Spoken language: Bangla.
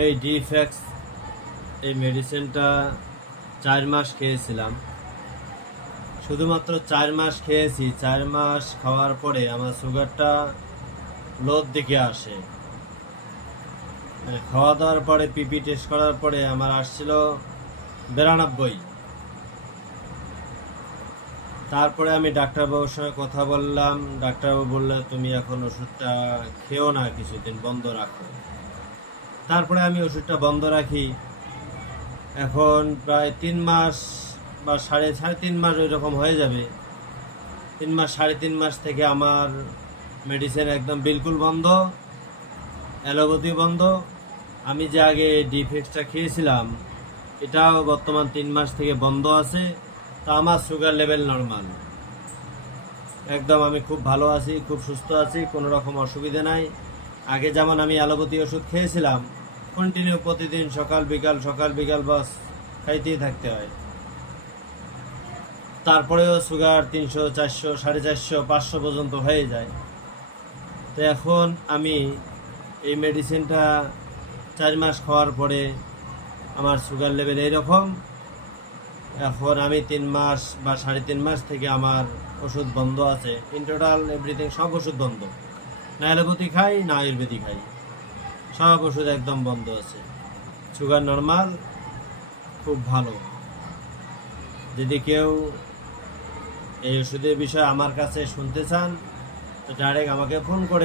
এই ডিফেক্স এই মেডিসিনটা 4 মাস খেয়েছিলাম। শুধুমাত্র 4 মাস খেয়েছি। 4 মাস খাওয়ার পরে আমার সুগারটা লোর দিকে আসে। মানে খাওয়া দাওয়ার পরে পিপি টেস্ট করার পরে আমার আসছিল 92। তারপরে আমি ডাক্তারবাবুর সঙ্গে কথা বললাম। ডাক্তারবাবু বললো তুমি এখন ওষুধটা খেও না, কিছুদিন বন্ধ রাখো। তারপরে আমি ওষুধটা বন্ধ রাখি। এখন প্রায় 3 মাস বা সাড়ে 3.5 মাস ওই রকম হয়ে যাবে। 3 মাস 3.5 মাস থেকে আমার মেডিসিন একদম বিলকুল বন্ধ, অ্যালোপ্যাথি বন্ধ। আমি যে আগে ডিফেক্সটা খেয়েছিলাম এটাও বর্তমান 3 মাস থেকে বন্ধ আছে। তা আমার সুগার লেভেল নর্মাল, একদম আমি খুব ভালো আছি, খুব সুস্থ আছি, কোনো রকম অসুবিধা নাই। আগে যেমন আমি অ্যালোপ্যাথি ওষুধ খেয়েছিলাম কন্টিনিউ প্রতিদিন সকাল বিকাল বাস খাইতেই থাকতে হয়। তারপরেও সুগার 300, 400, 450, 500 পর্যন্ত হয়ে যায়। তো এখন আমি এই মেডিসিনটা 4 মাস খাওয়ার পরে আমার সুগার লেভেল এইরকম। এখন আমি 3 মাস বা 3.5 মাস থেকে আমার ওষুধ বন্ধ আছে। ইন টোটাল এভরিথিং সব ওষুধ বন্ধ, না অ্যালোপ্যাথি খাই না আয়ুর্বেদিক খাই, সব ওষুধ একদম বন্ধ আছে। সুগার নর্মাল, খুব ভালো। যদি কেউ এই ওষুধের বিষয়ে আমার কাছে শুনতে চান তো ডাইরেক্ট আমাকে ফোন করে